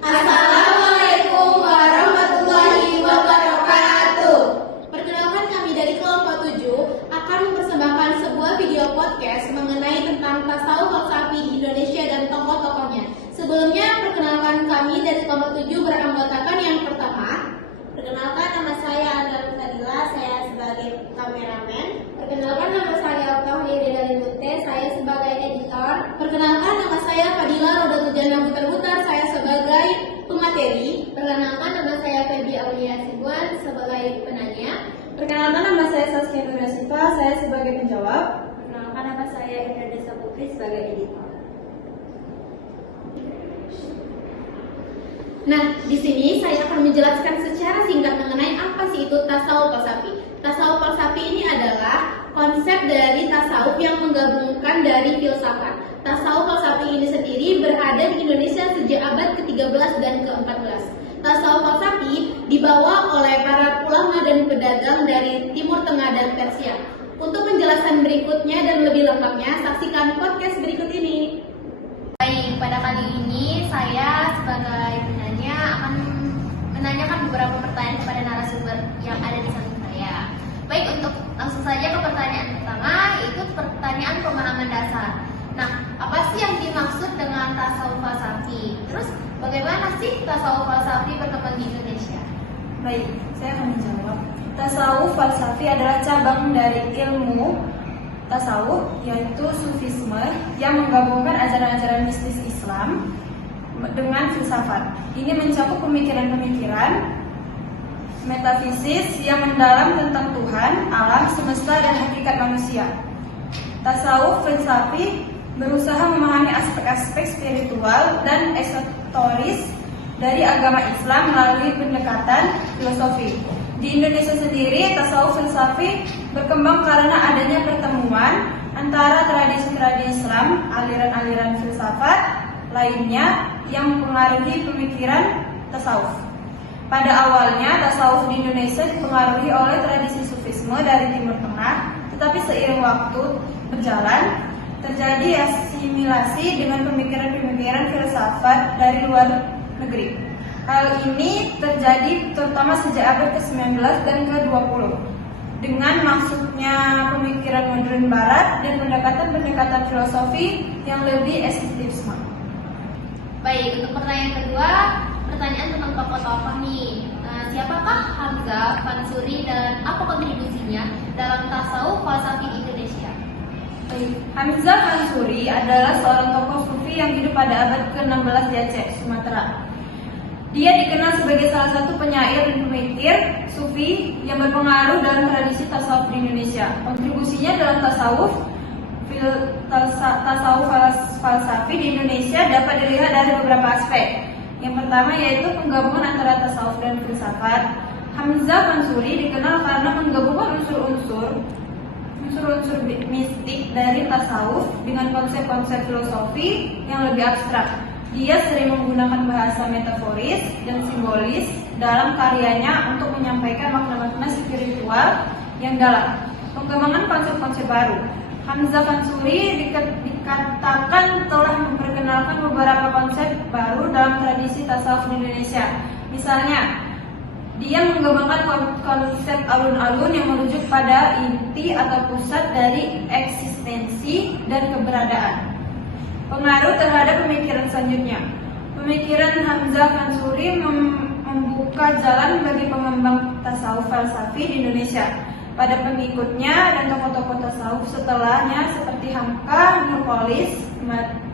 Assalamualaikum warahmatullahi wabarakatuh. Perkenalkan, kami dari kelompok 7 akan mempersembahkan sebuah video podcast mengenai tentang tasawuf falsafi di Indonesia dan tokoh-tokohnya. Sebelumnya, perkenalkan, kami dari kelompok 7 beranggotakan yang pertama. Perkenalkan, nama saya Andra Fadila, saya sebagai kameramen. Perkenalkan, nama saya Tauhid dari Mute, saya sebagai editor. Perkenalkan, nama saya Fadila Rodatul Jannah Butar-Butar, saya sebagai pemateri. Perkenalkan, nama saya Febi Aulia Sibuan sebagai penanya. Perkenalkan, nama saya Saskia Nurasifa, saya sebagai penjawab. Perkenalkan, nama saya Indra Desa Putri sebagai editor. Nah, di sini saya akan menjelaskan secara singkat mengenai apa sih itu tasawuf falsafi. Tasawuf falsafi ini adalah konsep dari tasawuf yang menggabungkan dari filsafat. Tasawuf falsafi ini sendiri berada di Indonesia sejak abad ke-13 dan ke-14. Tasawuf falsafi dibawa oleh para ulama dan pedagang dari Timur Tengah dan Persia. Untuk penjelasan berikutnya dan lebih lengkapnya, saksikan podcast berikut ini. Baik, pada kali ini saya sebagai penanya akan menanyakan beberapa pertanyaan kepada narasumber yang ada di samping saya. Baik, untuk langsung saja ke pertanyaan pertama, yaitu pertanyaan pemahaman dasar. Nah, apa sih yang dimaksud dengan tasawuf falsafi? Terus, bagaimana sih tasawuf falsafi berkembang di Indonesia? Baik, saya akan menjawab. Tasawuf falsafi adalah cabang dari ilmu tasawuf, yaitu sufisme yang menggabungkan ajaran-ajaran mistis Islam dengan filsafat. Ini mencakup pemikiran-pemikiran metafisis yang mendalam tentang Tuhan, alam semesta, dan hakikat manusia. Tasawuf filsafi berusaha memahami aspek-aspek spiritual dan esoteris dari agama Islam melalui pendekatan filosofi. Di Indonesia sendiri, tasawuf filsafi berkembang karena adanya pertemuan antara tradisi-tradisi Islam, aliran-aliran filsafat lainnya yang mempengaruhi pemikiran tasawuf. Pada awalnya, tasawuf di Indonesia dipengaruhi oleh tradisi sufisme dari Timur Tengah, tetapi seiring waktu berjalan, terjadi asimilasi dengan pemikiran-pemikiran filsafat dari luar negeri. Hal ini terjadi terutama sejak abad ke-19 dan ke-20 dengan maksudnya pemikiran modern barat dan pendekatan-pendekatan filosofi yang lebih estetisme. Baik, untuk pertanyaan kedua, pertanyaan tentang tokoh-tokoh nih. Siapakah Hamzah Fansuri dan apa kontribusinya dalam tasawuf falsafi Indonesia? Hamzah Fansuri adalah seorang tokoh sufi yang hidup pada abad ke-16 di Aceh, Sumatera. Dia dikenal sebagai salah satu penyair dan pemikir sufi yang berpengaruh dalam tradisi tasawuf di Indonesia. Kontribusinya dalam tasawuf falsafi di Indonesia dapat dilihat dari beberapa aspek. Yang pertama yaitu penggabungan antara tasawuf dan filsafat. Hamzah Fansuri dikenal karena menggabungkan unsur-unsur mistik dari tasawuf dengan konsep-konsep filosofi yang lebih abstrak. Dia sering menggunakan bahasa metaforis dan simbolis dalam karyanya untuk menyampaikan makna-makna spiritual yang dalam. Pengembangan konsep-konsep baru. Hamzah Fansuri dikatakan telah memperkenalkan beberapa konsep baru dalam tradisi tasawuf di Indonesia. Misalnya, dia mengembangkan konsep alun-alun yang merujuk pada inti atau pusat dari eksistensi dan keberadaan. Pengaruh terhadap pemikiran selanjutnya. Pemikiran Hamzah Fansuri membuka jalan bagi pengembang tasawuf falsafi di Indonesia. Pada pengikutnya dan tokoh-tokoh tasawuf setelahnya seperti Hamka, Nurpolis,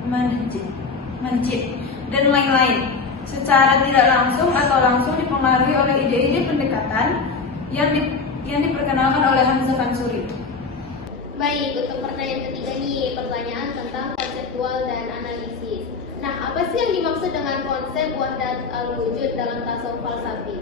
Manjid, dan lain-lain. Secara tidak langsung atau langsung dipengaruhi oleh ide-ide pendekatan yang diperkenalkan oleh Hamzah Fansuri. Baik, untuk pertanyaan ketiga nih, pertanyaan tentang konseptual dan analisis. Nah, apa sih yang dimaksud dengan konsep wahdat al-wujud dalam tasawuf falsafi?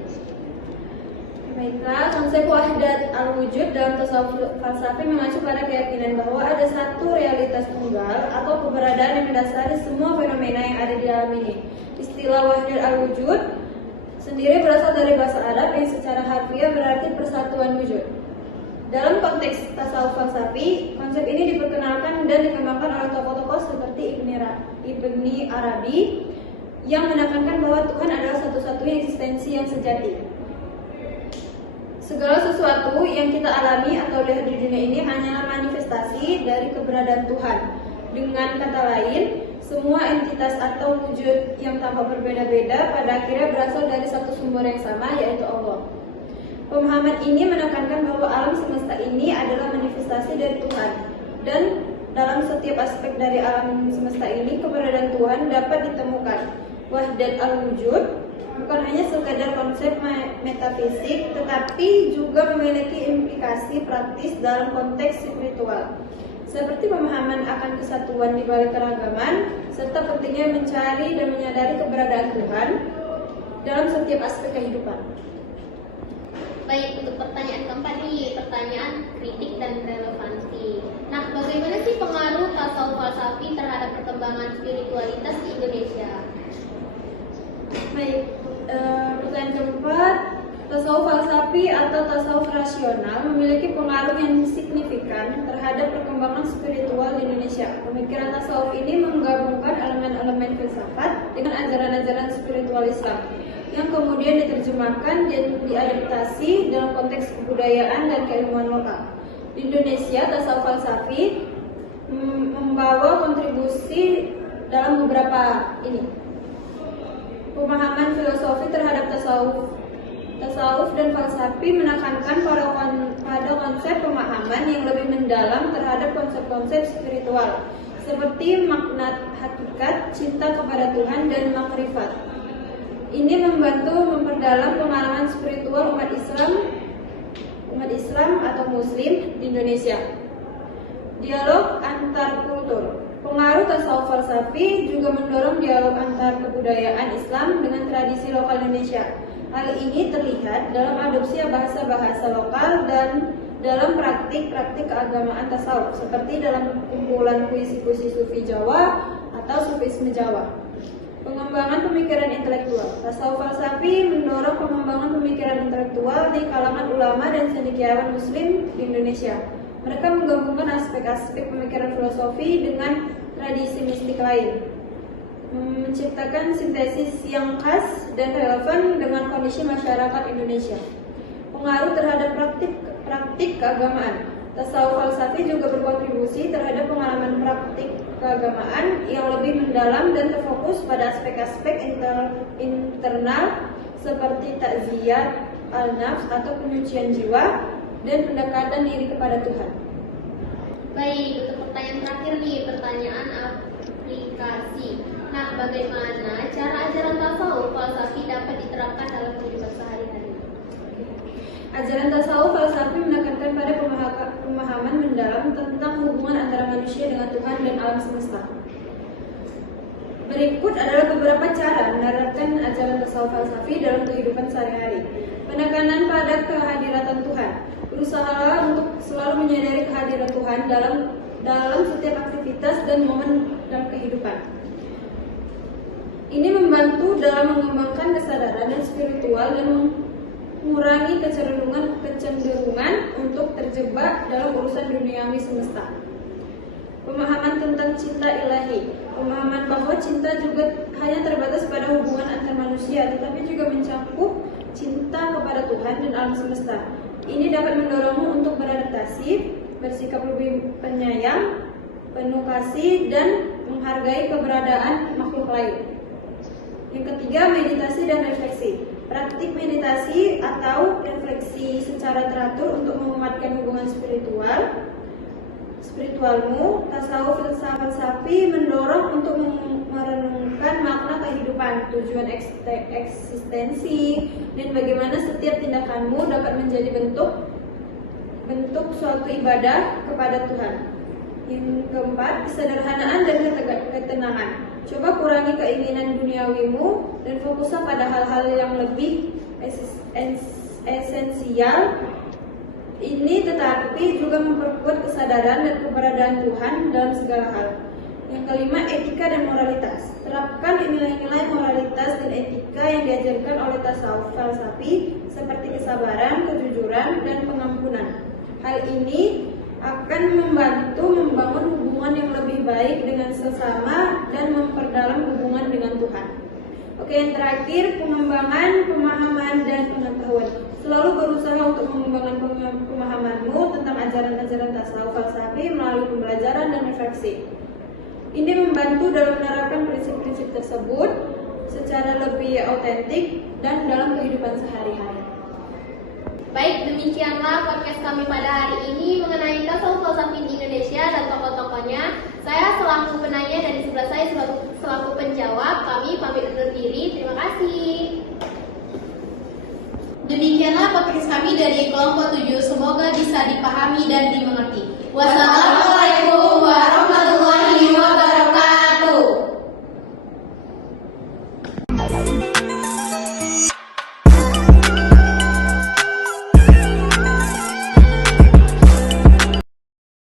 Baiklah, konsep wahdat al-wujud dalam tasawuf falsafi mengacu pada keyakinan bahwa ada satu realitas tunggal atau keberadaan yang mendasari semua fenomena yang ada di alam ini. Istilah wahdat al-wujud sendiri berasal dari bahasa Arab yang secara harfiah berarti persatuan wujud. Dalam konteks tasawuf falsafi, konsep ini diperkenalkan dan dikembangkan oleh tokoh-tokoh seperti Ibni Arabi, yang menekankan bahwa Tuhan adalah satu-satunya eksistensi yang sejati. Segala sesuatu yang kita alami atau lihat di dunia ini hanyalah manifestasi dari keberadaan Tuhan. Dengan kata lain, semua entitas atau wujud yang tampak berbeda-beda pada akhirnya berasal dari satu sumber yang sama, yaitu Allah. Pemahaman ini menekankan bahwa alam semesta ini adalah manifestasi dari Tuhan, dan dalam setiap aspek dari alam semesta ini keberadaan Tuhan dapat ditemukan. Wahdat al-wujud bukan hanya sekadar konsep metafisik, tetapi juga memiliki implikasi praktis dalam konteks spiritual, seperti pemahaman akan kesatuan di balik keragaman, serta pentingnya mencari dan menyadari keberadaan Tuhan dalam setiap aspek kehidupan. Baik, untuk pertanyaan keempat nih, pertanyaan kritik dan relevansi. Nah, bagaimana sih pengaruh tasawuf falsafi terhadap perkembangan spiritualitas di Indonesia? Baik, pertanyaan keempat, tasawuf falsafi atau tasawuf rasional memiliki pengaruh yang signifikan terhadap perkembangan spiritual di Indonesia. Pemikiran tasawuf ini menggabungkan elemen-elemen filsafat dengan ajaran-ajaran spiritual Islam yang kemudian diterjemahkan dan diadaptasi dalam konteks kebudayaan dan keilmuan lokal. Di Indonesia, tasawuf falsafi membawa kontribusi dalam beberapa pemahaman filosofi terhadap tasawuf dan falsafi menekankan pada konsep pemahaman yang lebih mendalam terhadap konsep-konsep spiritual seperti makna hakikat, cinta kepada Tuhan, dan makrifat. Ini membantu memperdalam pengalaman spiritual umat Islam atau Muslim di Indonesia. Dialog antar kultur. Pengaruh tasawuf falsafi juga mendorong dialog antar kebudayaan Islam dengan tradisi lokal Indonesia. Hal ini terlihat dalam adopsi bahasa-bahasa lokal dan dalam praktik-praktik keagamaan tasawuf, seperti dalam kumpulan puisi-puisi Sufi Jawa atau Sufisme Jawa. Pengembangan pemikiran intelektual. Tasawuf falsafi mendorong pengembangan pemikiran intelektual di kalangan ulama dan cendekiawan Muslim di Indonesia. Mereka menggabungkan aspek-aspek pemikiran filosofi dengan tradisi mistik lain, menciptakan sintesis yang khas dan relevan dengan kondisi masyarakat Indonesia. Pengaruh terhadap praktik keagamaan. Tasawuf falsafi juga berkontribusi terhadap pengalaman praktik keagamaan yang lebih mendalam dan terfokus pada aspek-aspek internal seperti takziyat al-nafs atau penyucian jiwa dan pendekatan diri kepada Tuhan. Baik, untuk pertanyaan terakhir nih, pertanyaan aplikasi. Nah, bagaimana cara ajaran tasawuf falsafi dapat diterapkan dalam kehidupan sehari-hari? Ajaran tasawuf falsafi menekankan pada pemahaman mendalam tentang hubungan antara manusia dengan Tuhan dan alam semesta. Berikut adalah beberapa cara menerapkan ajaran tasawuf falsafi dalam kehidupan sehari-hari. Penekanan pada kehadiran Tuhan. Berusahalah untuk selalu menyadari kehadiran Tuhan dalam setiap aktivitas dan momen dalam kehidupan. Ini membantu dalam mengembangkan kesadaran dan spiritual dan mengurangi kecenderungan untuk terjebak dalam urusan duniawi semesta. Pemahaman tentang cinta ilahi. Pemahaman bahwa cinta juga hanya terbatas pada hubungan antar manusia, tetapi juga mencakup cinta kepada Tuhan dan alam semesta. Ini dapat mendorongmu untuk beradaptasi, bersikap lebih penyayang, penuh kasih, dan menghargai keberadaan makhluk lain. Yang ketiga, meditasi dan refleksi. Praktik meditasi atau refleksi secara teratur untuk menguatkan hubungan spiritualmu. Tasawuf falsafi mendorong untuk merenungkan makna kehidupan, tujuan eksistensi, dan bagaimana setiap tindakanmu dapat menjadi bentuk suatu ibadah kepada Tuhan. Yang keempat, kesederhanaan dan ketenangan. Coba kurangi keinginan duniawimu dan fokuslah pada hal-hal yang lebih esensial. Ini tetapi juga memperkuat kesadaran dan keberadaan Tuhan dalam segala hal. Yang kelima, etika dan moralitas. Terapkan nilai-nilai moralitas dan etika yang diajarkan oleh tasawuf falsafi seperti kesabaran, kejujuran, dan pengampunan. Hal ini akan membantu membangun hubungan yang lebih baik dengan sesama dan memperdalam hubungan dengan Tuhan. Oke, yang terakhir pengembangan pemahaman dan pengetahuan. Selalu berusaha untuk mengembangkan pemahamanmu tentang ajaran-ajaran tasawuf falsafi melalui pembelajaran dan refleksi. Ini membantu dalam menerapkan prinsip-prinsip tersebut secara lebih autentik dan dalam kehidupan sehari-hari. Baik, demikianlah podcast kami pada hari ini mengenai tasawuf falsafi di Indonesia dan tokoh-tokohnya. Saya selaku penanya dan di sebelah saya selaku penjawab. Kami pamit undur diri. Terima kasih. Demikianlah podcast kami dari kelompok 7. Semoga bisa dipahami dan dimengerti. Wassalamualaikum